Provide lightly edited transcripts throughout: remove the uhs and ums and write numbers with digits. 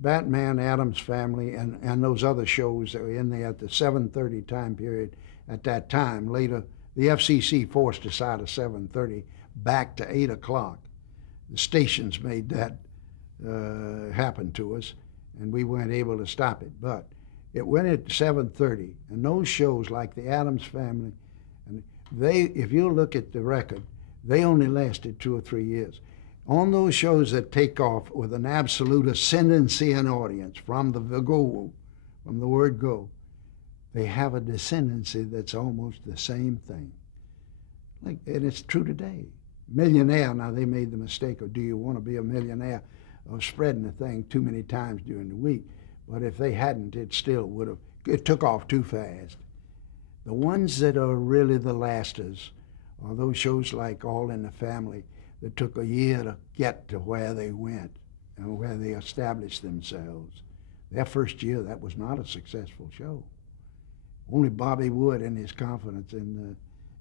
Batman, Addams Family, and those other shows that were in there at the 7:30 time period at that time. Later, the FCC forced us out of 7:30 back to 8 o'clock. The stations made that happen to us, and we weren't able to stop it. But it went at 7:30, and those shows like the Addams Family, and if you look at the record, they only lasted 2 or 3 years. On those shows that take off with an absolute ascendancy in audience from the word go, they have a descendancy that's almost the same thing. And it's true today. Millionaire, now they made the mistake of, do you want to be a millionaire, of spreading the thing too many times during the week. But if they hadn't, it still would have, it took off too fast. The ones that are really the lasters are those shows like All in the Family that took a year to get to where they went and where they established themselves. Their first year, that was not a successful show. Only Bobby Wood and his confidence in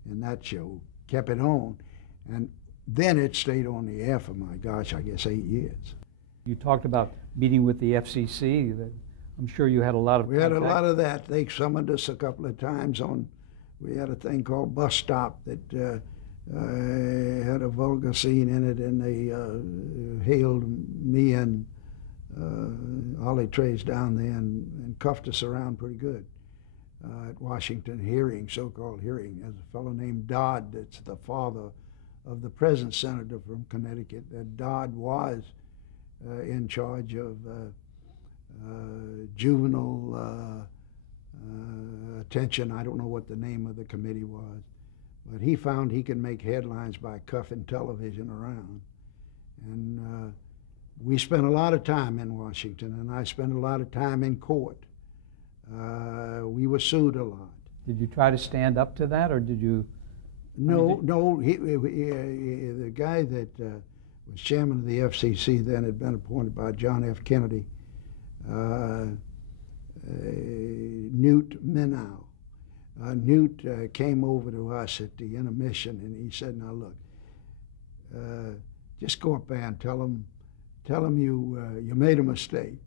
that show kept it on. And then it stayed on the air for, my gosh, I guess 8 years. You talked about meeting with the FCC. I'm sure you had a lot of We had a lot of that. They summoned us a couple of times on, we had a thing called Bus Stop that had a vulgar scene in it, and they hailed me and Ollie Trays down there and cuffed us around pretty good at Washington hearing, so-called hearing. There's a fellow named Dodd that's the father of the present senator from Connecticut. That Dodd was in charge of juvenile attention. I don't know what the name of the committee was, but he found he could make headlines by cuffing television around. And we spent a lot of time in Washington, and I spent a lot of time in court. We were sued a lot. Did you try to stand up to that, or did you? No, no. The guy that was chairman of the FCC then had been appointed by John F. Kennedy, Newt Minow. Newt came over to us at the intermission, and he said, "Now look, just go up there and tell them you made a mistake,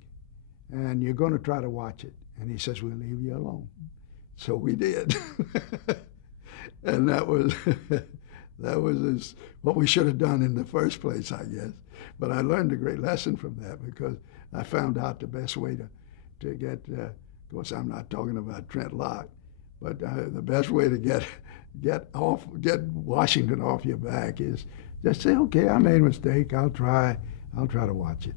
and you're going to try to watch it." And he says, "We'll leave you alone." So we did. And that was what we should have done in the first place, I guess. But I learned a great lesson from that, because I found out the best way to get, of course I'm not talking about Trent Locke, but the best way to get Washington off your back is just say, okay, I made a mistake, I'll try to watch it.